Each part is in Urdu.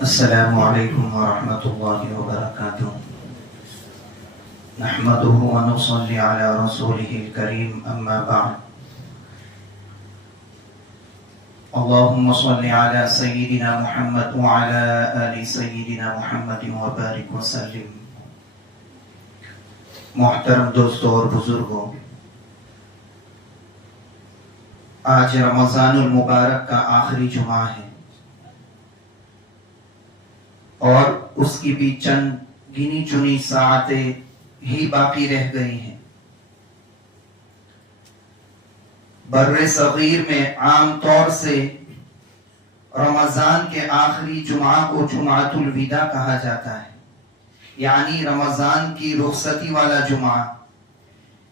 السلام علیکم ورحمۃ اللہ وبرکاتہ نحمده ونصلي على رسوله الكريم اما بعد اللهم صل على سيدنا محمد وعلى آل سيدنا محمد وبارك وسلم. محترم دوستوں اور بزرگوں، آج رمضان المبارک کا آخری جمعہ ہے اور اس کی بھی چند گنی چنی ساعتیں ہی باقی رہ گئی ہیں. بر صغیر میں عام طور سے رمضان کے آخری جمعہ کو جمعۃ الوداع کہا جاتا ہے، یعنی رمضان کی رخصتی والا جمعہ.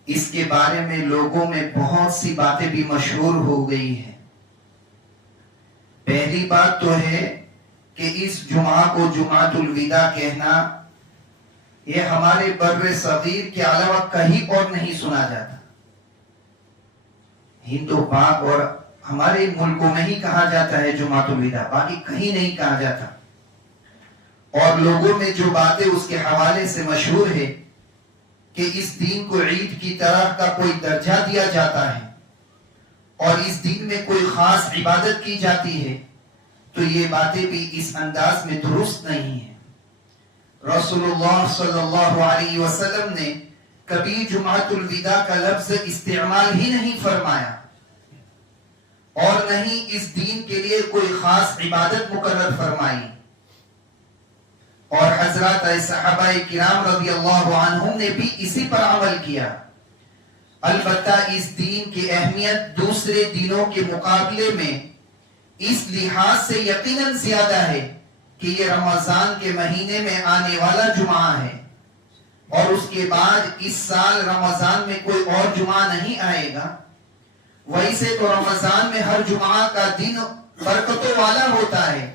اس کے بارے میں لوگوں میں بہت سی باتیں بھی مشہور ہو گئی ہیں. پہلی بات تو ہے کہ اس جمعہ کو جمعۃ الوداع کہنا یہ ہمارے بر صغیر کے علاوہ کہیں اور نہیں سنا جاتا. ہند و پاک اور ہمارے ملکوں میں ہی کہا جاتا ہے جمعۃ الوداع، باقی کہیں نہیں کہا جاتا. اور لوگوں میں جو باتیں اس کے حوالے سے مشہور ہے کہ اس دین کو عید کی طرح کا کوئی درجہ دیا جاتا ہے اور اس دن میں کوئی خاص عبادت کی جاتی ہے، تو یہ باتیں بھی اس انداز میں درست نہیں ہیں. رسول اللہ صلی اللہ علیہ وسلم نے کبھی جمعۃ الوداع کا لفظ استعمال ہی نہیں فرمایا اور نہ ہی اس دین کے لیے کوئی خاص عبادت مقرر فرمائی. اور حضرات صحابہ کرام رضی اللہ عنہم نے بھی اسی پر عمل کیا. البتہ اس دین کی اہمیت دوسرے دینوں کے مقابلے میں اس لحاظ سے یقیناً زیادہ ہے کہ یہ رمضان کے مہینے میں آنے والا جمعہ ہے اور اس کے بعد اس سال رمضان میں کوئی اور جمعہ نہیں آئے گا. ویسے تو رمضان میں ہر جمعہ کا دن برکتوں والا ہوتا ہے،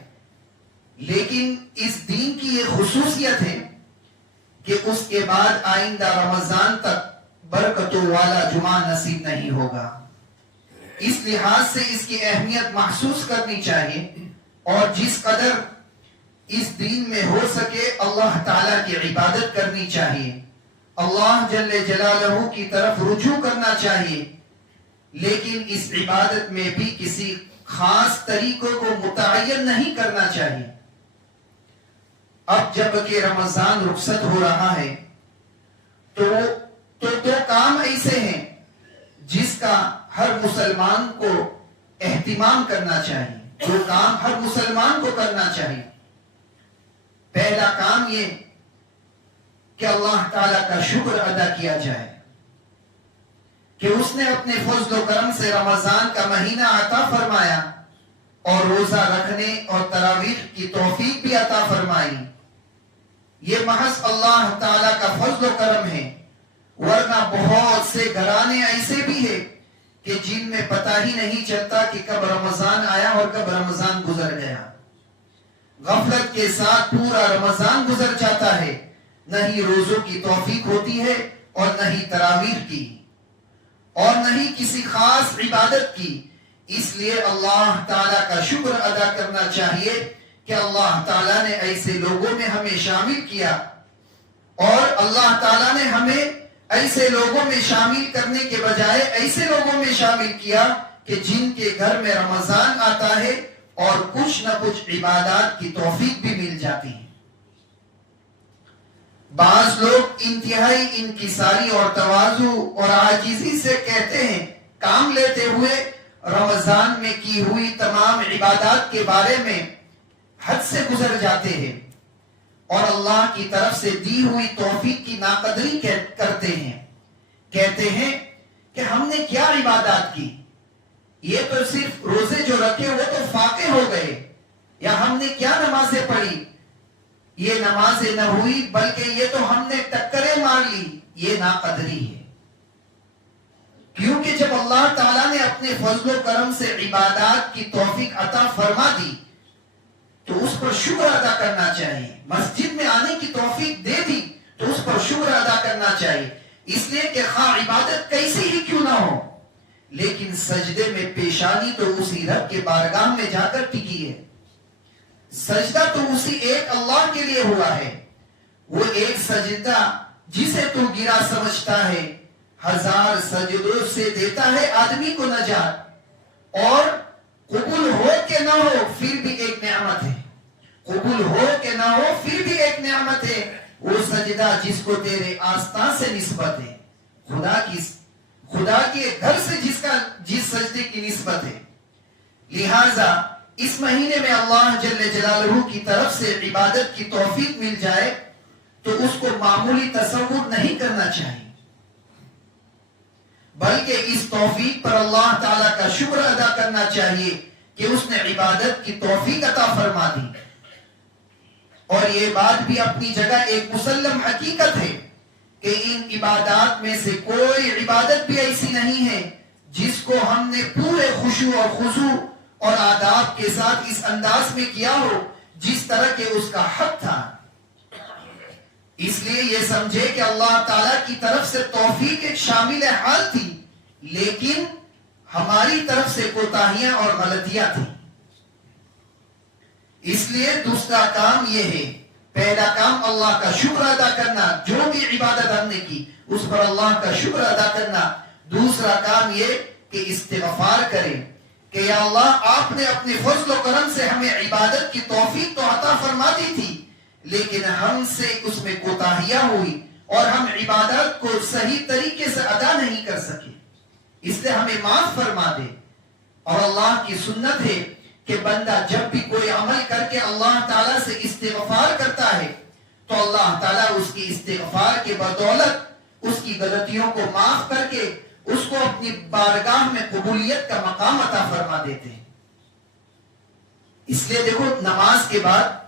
لیکن اس دن کی یہ خصوصیت ہے کہ اس کے بعد آئندہ رمضان تک برکتوں والا جمعہ نصیب نہیں ہوگا. اس لحاظ سے اس کی اہمیت محسوس کرنی چاہیے اور جس قدر اس دین میں ہو سکے اللہ تعالیٰ کی عبادت کرنی چاہیے، اللہ جل جلالہ کی طرف رجوع کرنا چاہیے، لیکن اس عبادت میں بھی کسی خاص طریقوں کو متعین نہیں کرنا چاہیے. اب جب کہ رمضان رخصت ہو رہا ہے تو دو کام ایسے ہیں جس کا ہر مسلمان کو اہتمام کرنا چاہیے، جو کام ہر مسلمان کو کرنا چاہیے. پہلا کام یہ کہ اللہ تعالیٰ کا شکر ادا کیا جائے کہ اس نے اپنے فضل و کرم سے رمضان کا مہینہ عطا فرمایا اور روزہ رکھنے اور تراویح کی توفیق بھی عطا فرمائی. یہ محض اللہ تعالیٰ کا فضل و کرم ہے، ورنہ بہت سے گھرانے ایسے بھی ہیں کہ جن میں پتہ ہی نہیں چلتا کہ کب رمضان آیا اور کب رمضان گزر گیا. غفلت کے ساتھ پورا رمضان گزر جاتا ہے، نہ ہی روزوں کی توفیق ہوتی ہے اور نہ ہی تراویح کی اور نہ ہی کسی خاص عبادت کی. اس لیے اللہ تعالیٰ کا شکر ادا کرنا چاہیے کہ اللہ تعالیٰ نے ایسے لوگوں میں ہمیں شامل کیا اور اللہ تعالیٰ نے ہمیں ایسے لوگوں میں شامل کرنے کے بجائے ایسے لوگوں میں شامل کیا کہ جن کے گھر میں رمضان آتا ہے اور کچھ نہ کچھ عبادات کی توفیق بھی مل جاتی ہے. بعض لوگ انتہائی انکساری اور تواضع اور عاجزی سے کہتے ہیں، کام لیتے ہوئے رمضان میں کی ہوئی تمام عبادات کے بارے میں حد سے گزر جاتے ہیں اور اللہ کی طرف سے دی ہوئی توفیق کی ناقدری کرتے ہیں. کہتے ہیں کہ ہم نے کیا عبادات کی، یہ تو صرف روزے جو رکھے وہ تو فاقے ہو گئے، یا ہم نے کیا نمازیں پڑھی، یہ نمازیں نہ ہوئی بلکہ یہ تو ہم نے ٹکریں مار لی. یہ ناقدری ہے، کیونکہ جب اللہ تعالیٰ نے اپنے فضل و کرم سے عبادات کی توفیق عطا فرما دی تو اس پر شکر ادا کرنا چاہیے. مسجد میں آنے کی توفیق دے دی تو اس پر شکر ادا کرنا چاہیے، اس لیے کہ خواہ عبادت کیسی ہی کیوں نہ ہو لیکن سجدے میں پیشانی تو اسی رب کے بارگاہ میں جا کر ٹکی ہے. سجدہ تو اسی ایک اللہ کے لیے ہوا ہے. وہ ایک سجدہ جسے تو گرا سمجھتا ہے 1000 سجدوں سے دیتا ہے آدمی کو نجات. اور قبول ہو کہ نہ ہو پھر بھی ایک نعمت ہے. قبول ہو کہ نہ ہو پھر بھی ایک نعمت ہے. وہ سجدہ جس کو تیرے آستان سے نسبت ہے, خدا کے گھر سے جس سجدے کی نسبت ہے. لہذا اس مہینے میں اللہ جل جلالہ کی طرف سے عبادت کی توفیق مل جائے تو اس کو معمولی تصور نہیں کرنا چاہیے, بلکہ اس توفیق پر اللہ تعالیٰ کا شکر ادا کرنا چاہیے کہ اس نے عبادت کی توفیق عطا فرما دی. اور یہ بات بھی اپنی جگہ ایک مسلم حقیقت ہے کہ ان عبادات میں سے کوئی عبادت بھی ایسی نہیں ہے جس کو ہم نے پورے خشوع اور خضوع اور آداب کے ساتھ اس انداز میں کیا ہو جس طرح کہ اس کا حق تھا. اس لیے یہ سمجھے کہ اللہ تعالیٰ کی طرف سے توفیق ایک شامل حال تھی, لیکن ہماری طرف سے کوتاہیاں اور غلطیاں تھیں. اس لیے دوسرا کام یہ ہے, پہلا کام اللہ کا شکر ادا کرنا, جو بھی عبادت ہم نے کی اس پر اللہ کا شکر ادا کرنا. دوسرا کام یہ کہ استغفار کریں کہ یا اللہ آپ نے اپنے فضل و کرم سے ہمیں عبادت کی توفیق تو عطا فرما دی تھی, لیکن ہم سے اس میں کوتاہیاں ہوئی اور ہم عبادت کو صحیح طریقے سے ادا نہیں کر سکے, اس لیے ہمیں معاف فرما دے. اور اللہ کی سنت ہے کہ بندہ جب بھی کوئی عمل کر کے اللہ تعالیٰ سے استغفار کرتا ہے تو اللہ تعالیٰ اس کی استغفار کے بدولت اس کی غلطیوں کو معاف کر کے اس کو اپنی بارگاہ میں قبولیت کا مقام عطا فرما دیتے ہیں. اس لیے دیکھو, نماز کے بعد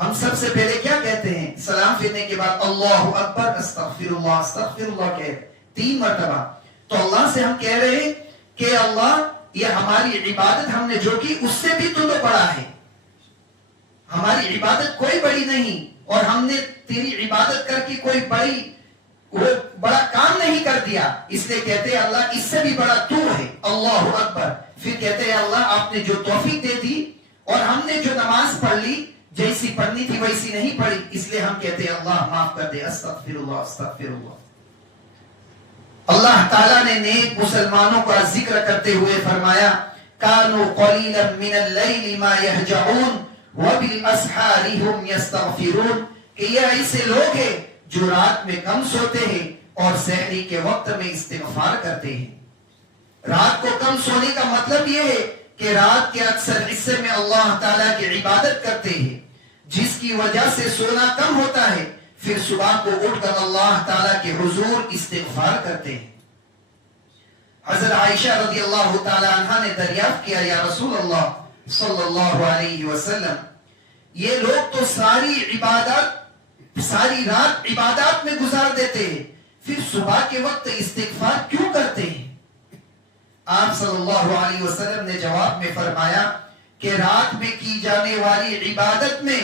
ہم سب سے پہلے کیا کہتے ہیں؟ سلام پھرنے کے بعد اللہ اکبر استغفر اللہ کہتے 3 مرتبہ. تو اللہ سے ہم کہہ رہے ہیں کہ اللہ یہ ہماری عبادت ہم نے جو کی اس سے بھی تو بڑا ہے, ہماری عبادت کوئی بڑی نہیں, اور ہم نے تیری عبادت کر کے کوئی بڑا کام نہیں کر دیا, اس لیے کہتے ہیں اللہ اس سے بھی بڑا تو ہے. اللہ اکبر. پھر کہتے ہیں اللہ آپ نے جو توفیق دے دی اور ہم نے جو نماز پڑھ لی جیسی پڑھنی تھی ویسی نہیں پڑھی, اس لیے ہم کہتے ہیں اللہ معاف کر دے, استغفر اللہ استغفر اللہ. اللہ تعالیٰ نے نیک مسلمانوں کا ذکر کرتے ہوئے فرمایا کانوا قلیلا من اللیل ما یہجعون وبالاسحار هم یستغفرون, کہ یہ ایسے لوگ ہیں جو رات میں کم سوتے ہیں اور سحری کے وقت میں استغفار کرتے ہیں. رات کو کم سونے کا مطلب یہ ہے کہ رات کے اکثر حصے میں اللہ تعالیٰ کی عبادت کرتے ہیں, جس کی وجہ سے سونا کم ہوتا ہے, پھر صبح کو اٹھ کر اللہ تعالیٰ کے حضور استغفار کرتے ہیں. حضرت عائشہ رضی اللہ تعالیٰ عنہ نے دریافت کیا, یا رسول اللہ صلی اللہ علیہ وسلم, یہ لوگ تو ساری رات عبادات میں گزار دیتے ہیں, پھر صبح کے وقت استغفار کیوں کرتے ہیں؟ آپ صلی اللہ علیہ وسلم نے جواب میں فرمایا کہ رات میں کی جانے والی عبادت میں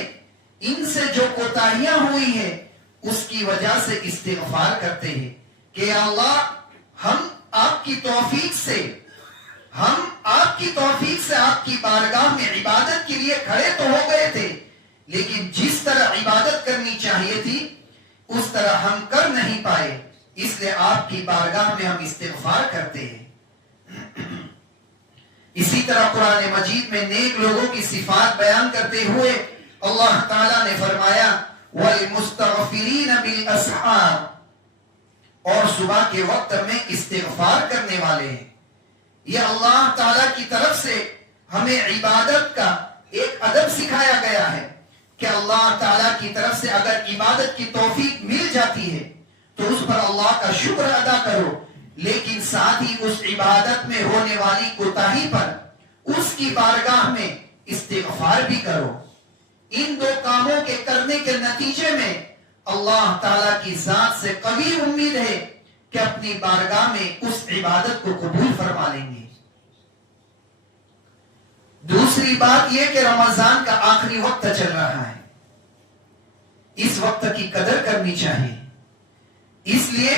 ان سے جو کوتاہیاں ہوئی ہیں اس کی وجہ سے استغفار کرتے ہیں کہ اللہ ہم آپ کی توفیق سے آپ کی بارگاہ میں عبادت کے لیے کھڑے تو ہو گئے تھے, لیکن جس طرح عبادت کرنی چاہیے تھی اس طرح ہم کر نہیں پائے, اس لیے آپ کی بارگاہ میں ہم استغفار کرتے ہیں. اسی طرح قرآن مجید میں نیک لوگوں کی صفات بیان کرتے ہوئے اللہ تعالیٰ نے فرمایا وَالْمُسْتَغْفِرِينَ بِالْأَسْحَارِ, اور صبح کے وقت میں استغفار کرنے والے ہیں. یہ اللہ تعالیٰ کی طرف سے ہمیں عبادت کا ایک ادب سکھایا گیا ہے کہ اللہ تعالیٰ کی طرف سے اگر عبادت کی توفیق مل جاتی ہے تو اس پر اللہ کا شکر ادا کرو, لیکن ساتھ ہی اس عبادت میں ہونے والی کوتاہی پر اس کی بارگاہ میں استغفار بھی کرو. ان 2 کاموں کے کرنے کے نتیجے میں اللہ تعالیٰ کی ذات سے قوی امید ہے کہ اپنی بارگاہ میں اس عبادت کو قبول فرما لیں گے. دوسری بات یہ کہ رمضان کا آخری وقت چل رہا ہے, اس وقت کی قدر کرنی چاہیے. اس لیے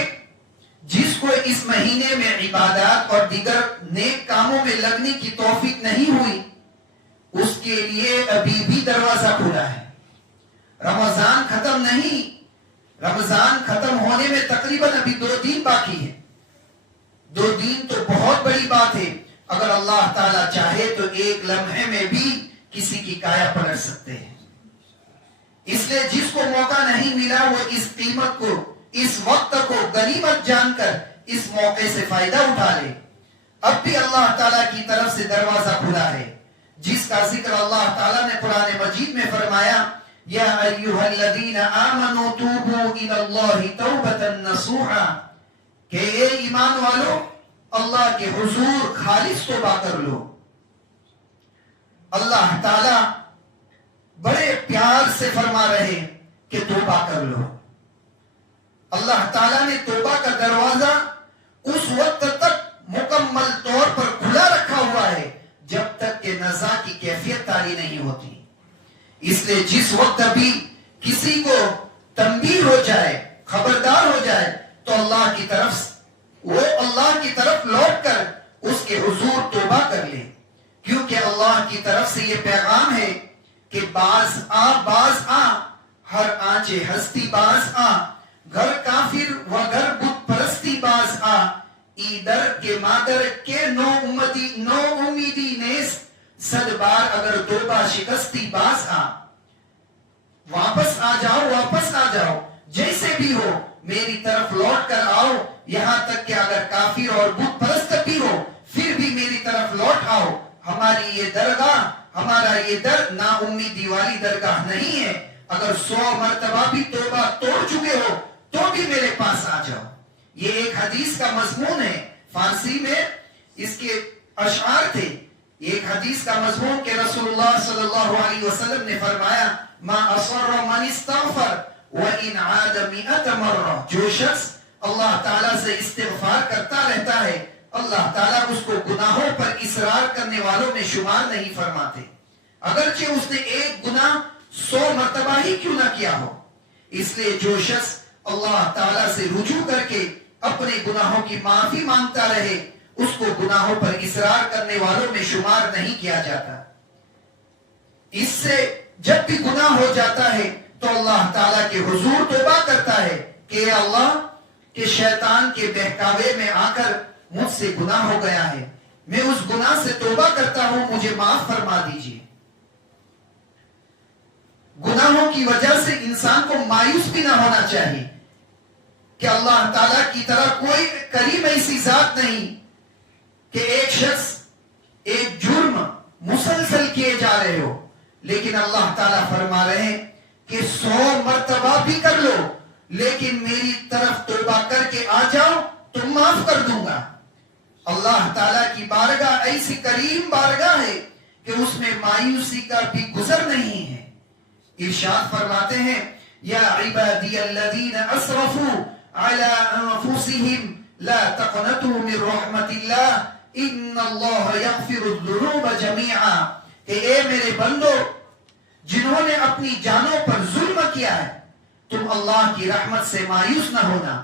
جس کو اس مہینے میں عبادات اور دیگر نیک کاموں میں لگنے کی توفیق نہیں ہوئی اس کے لیے ابھی بھی دروازہ کھلا ہے. رمضان ختم نہیں، رمضان ختم ہونے میں تقریباً ابھی 2 دن باقی ہے. 2 دن تو بہت بڑی بات ہے. اگر اللہ تعالیٰ چاہے تو ایک لمحے میں بھی کسی کی کایا پلٹ سکتے ہیں. اس لیے جس کو موقع نہیں ملا وہ اس قیمت کو، اس وقت کو غنیمت جان کر اس موقع سے فائدہ اٹھا لے. اب بھی اللہ تعالیٰ کی طرف سے دروازہ کھلا ہے، جس کا ذکر اللہ تعالیٰ نے قرآن مجید میں فرمایا، یا ایھا الذین آمنوا توبوا الی اللہ توبۃ نصوحا، کہ اے ایمان والو اللہ کے حضور خالص توبہ کر لو. اللہ تعالیٰ بڑے پیار سے فرما رہے کہ توبہ کر لو. اللہ تعالیٰ نے توبہ کا دروازہ اس وقت تک مکمل طور پر کھلا رکھا ہوا ہے جب تک کہ نزا کی کیفیت طاری نہیں ہوتی. اس لیے جس وقت بھی کسی کو تنبیہ ہو جائے، خبردار ہو جائے، تو اللہ کی طرف لوٹ کر اس کے حضور توبہ کر لے. کیونکہ اللہ کی طرف سے یہ پیغام ہے کہ باز آ، ہر آنچے ہستی باز آ، گھر کافر و گھر بت پرستی باز آ، ایدر کے مادر کے نو امیدی نیست، 100 بار اگر توبہ شکستی باز آ. واپس آ جاؤ، جیسے بھی ہو میری طرف لوٹ کر آؤ. یہاں تک کہ اگر کافر اور بت پرست بھی ہو پھر بھی میری طرف لوٹ آؤ. ہماری یہ درگاہ، ہمارا یہ در نا امیدی والی درگاہ نہیں ہے. اگر 100 مرتبہ بھی توبہ توڑ چکے ہو تو بھی میرے پاس آ جاؤ. یہ ایک حدیث کا مضمون ہے. فارسی میں اس کے اشعار تھے. ایک حدیث کا مضمون کہ رسول اللہ صلی اللہ علیہ وسلم نے فرمایا، ما اصر من استغفر وان عاد 100 مرہ، جو شخص اللہ تعالیٰ سے استغفار کرتا رہتا ہے اللہ تعالیٰ اس کو گناہوں پر اصرار کرنے والوں میں شمار نہیں فرماتے، اگرچہ اس نے ایک گناہ 100 مرتبہ ہی کیوں نہ کیا ہو. اس لیے جو شخص اللہ تعالیٰ سے رجوع کر کے اپنے گناہوں کی معافی مانگتا رہے اس کو گناہوں پر اصرار کرنے والوں میں شمار نہیں کیا جاتا. اس سے جب بھی گناہ ہو جاتا ہے تو اللہ تعالیٰ کے حضور توبہ کرتا ہے کہ اللہ کہ شیطان کے بہکاوے میں آ کر مجھ سے گناہ ہو گیا ہے، میں اس گناہ سے توبہ کرتا ہوں، مجھے معاف فرما دیجیے. گناہوں کی وجہ سے انسان کو مایوس بھی نہ ہونا چاہیے کہ اللہ تعالیٰ کی طرح کوئی کریم ایسی ذات نہیں کہ ایک شخص ایک جرم مسلسل کیے جا رہے ہو لیکن اللہ تعالیٰ فرما رہے ہیں کہ 100 مرتبہ بھی کر لو لیکن میری طرف توبہ کر کے آ جاؤ تو معاف کر دوں گا. اللہ تعالیٰ کی بارگاہ ایسی کریم بارگاہ ہے کہ اس میں مایوسی کا بھی گزر نہیں ہے. ارشاد فرماتے ہیں، یا عبادی الذین اسرفوا علی انفسهم لا تقنطوا من رحمت اللہ ان اللہ یغفر الذنوب جمیعا، کہ اے میرے بندو جنہوں نے اپنی جانوں پر ظلم کیا ہے تم اللہ کی رحمت سے مایوس نہ ہونا،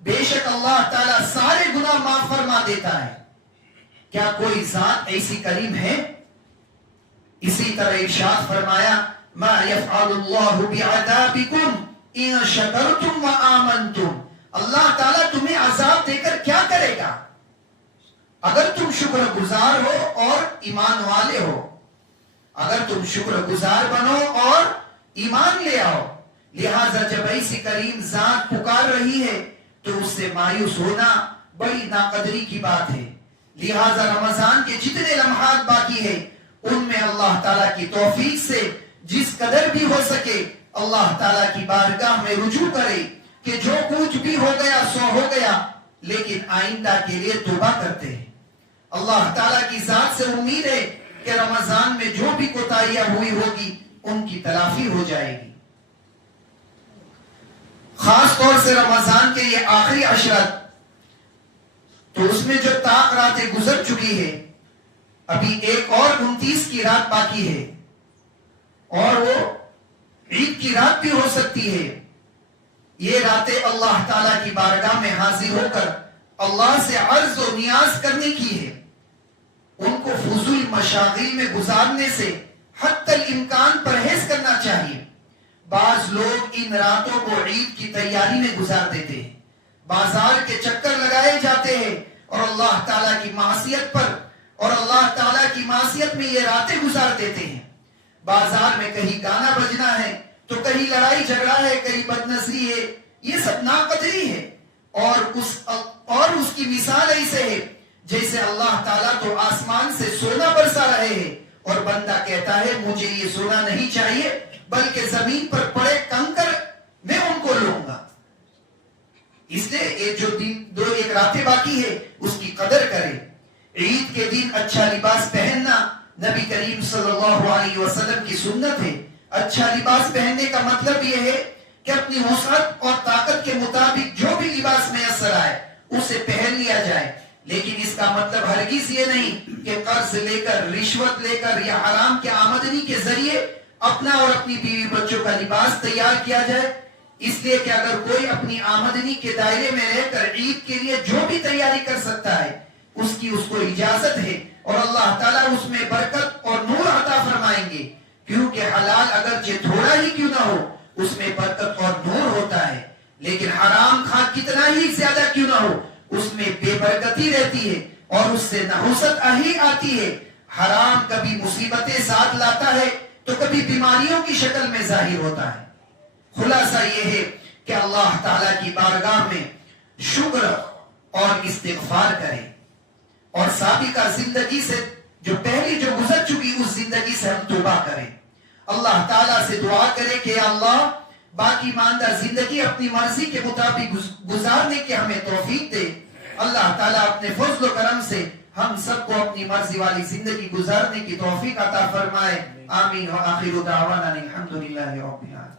بے شک اللہ تعالیٰ سارے گناہ معاف فرما دیتا ہے. کیا کوئی ذات ایسی کریم ہے؟ اسی طرح ارشاد فرمایا، ما یفعل اللہ بعذابکم ان شکرتم وآمنتم، اللہ تعالیٰ تمہیں عذاب دے کر کیا کرے گا اگر تم شکر گزار ہو اور ایمان والے ہو. اگر تم شکر گزار بنو اور ایمان لے آؤ. لہذا جب ایسی کریم ذات پکار رہی ہے تو اس سے مایوس ہونا بڑی ناقدری کی بات ہے. لہذا رمضان کے جتنے لمحات باقی ہیں ان میں اللہ تعالیٰ کی توفیق سے جس قدر بھی ہو سکے اللہ تعالیٰ کی بارگاہ میں رجوع کرے کہ جو کچھ بھی ہو گیا سو ہو گیا، لیکن آئندہ کے لیے توبہ کرتے ہیں. اللہ تعالیٰ کی ذات سے امید ہے کہ رمضان میں جو بھی کوتاہیاں ہوئی ہوگی ان کی تلافی ہو جائے گی. خاص طور سے رمضان کے یہ آخری عشرت تو اس میں جو طاق راتیں گزر چکی ہے، ابھی ایک اور 29 کی رات باقی ہے اور وہ عید کی رات بھی ہو سکتی ہے. یہ راتیں اللہ تعالیٰ کی بارگاہ میں حاضر ہو کر اللہ سے عرض و نیاز کرنے کی ہے. ان کو فضول مشاغل میں گزارنے سے حتی الامکان پرہیز کرنا چاہیے. بعض لوگ ان راتوں کو عید کی تیاری میں گزار دیتے ہیں, بازار کے چکر لگائے جاتے ہیں اور اللہ تعالیٰ کی معصیت پر اور اللہ تعالیٰ کی معصیت میں یہ راتیں گزار دیتے ہیں. بازار میں کہیں گانا بجنا ہے تو کہیں لڑائی جھگڑا ہے, کہیں بدنظری ہے, یہ سب ناقدری ہے. اور اس کی مثال ایسے ہے جیسے اللہ تعالیٰ تو آسمان سے سونا برسا رہے ہیں اور بندہ کہتا ہے مجھے یہ سونا نہیں چاہیے بلکہ زمین پر پڑے کنکر میں ان کو لوں گا. اس لیے یہ جو ایک راتیں باقی ہے اس کی قدر کرے. عید کے دن اچھا لباس پہننا نبی کریم صلی اللہ علیہ وسلم کی سنت ہے. اچھا لباس پہننے کا مطلب یہ ہے کہ اپنی وسعت اور طاقت کے مطابق جو بھی لباس میسر آئے اسے پہن لیا جائے. لیکن اس کا مطلب ہرگز یہ نہیں کہ قرض لے کر, رشوت لے کر یا حرام کے آمدنی کے ذریعے اپنا اور اپنی بیوی بچوں کا لباس تیار کیا جائے. اس لیے کہ اگر کوئی اپنی آمدنی کے دائرے میں رہ کر عید کے لیے جو بھی تیاری کر سکتا ہے اس کی اس کو اجازت ہے اور اللہ تعالیٰ اس میں برکت اور نور عطا فرمائیں گے. کیونکہ حلال اگرچہ تھوڑا ہی کیوں نہ ہو اس میں برکت اور نور ہوتا ہے, لیکن حرام کھا کتنا ہی زیادہ کیوں نہ ہو اس میں بے برکتی رہتی ہے اور اس سے نحوست ہی آتی ہے. حرام کبھی مصیبتیں ساتھ لاتا ہے تو کبھی بیماریوں کی شکل میں ظاہر ہوتا ہے. خلاصہ یہ ہے کہ اللہ تعالیٰ کی بارگاہ میں شکر اور استغفار کریں اور سابقہ زندگی سے جو پہلی جو گزر چکی اس زندگی سے ہم توبہ کریں. اللہ تعالیٰ سے دعا کریں کہ اللہ باقی ماندہ زندگی اپنی مرضی کے مطابق گزارنے کی ہمیں توفیق دے. اللہ تعالیٰ اپنے فضل و کرم سے ہم سب کو اپنی مرضی والی زندگی گزارنے کی توفیق عطا فرمائے. آمین. وآخر دعوانا الحمدللہ رب العالمین.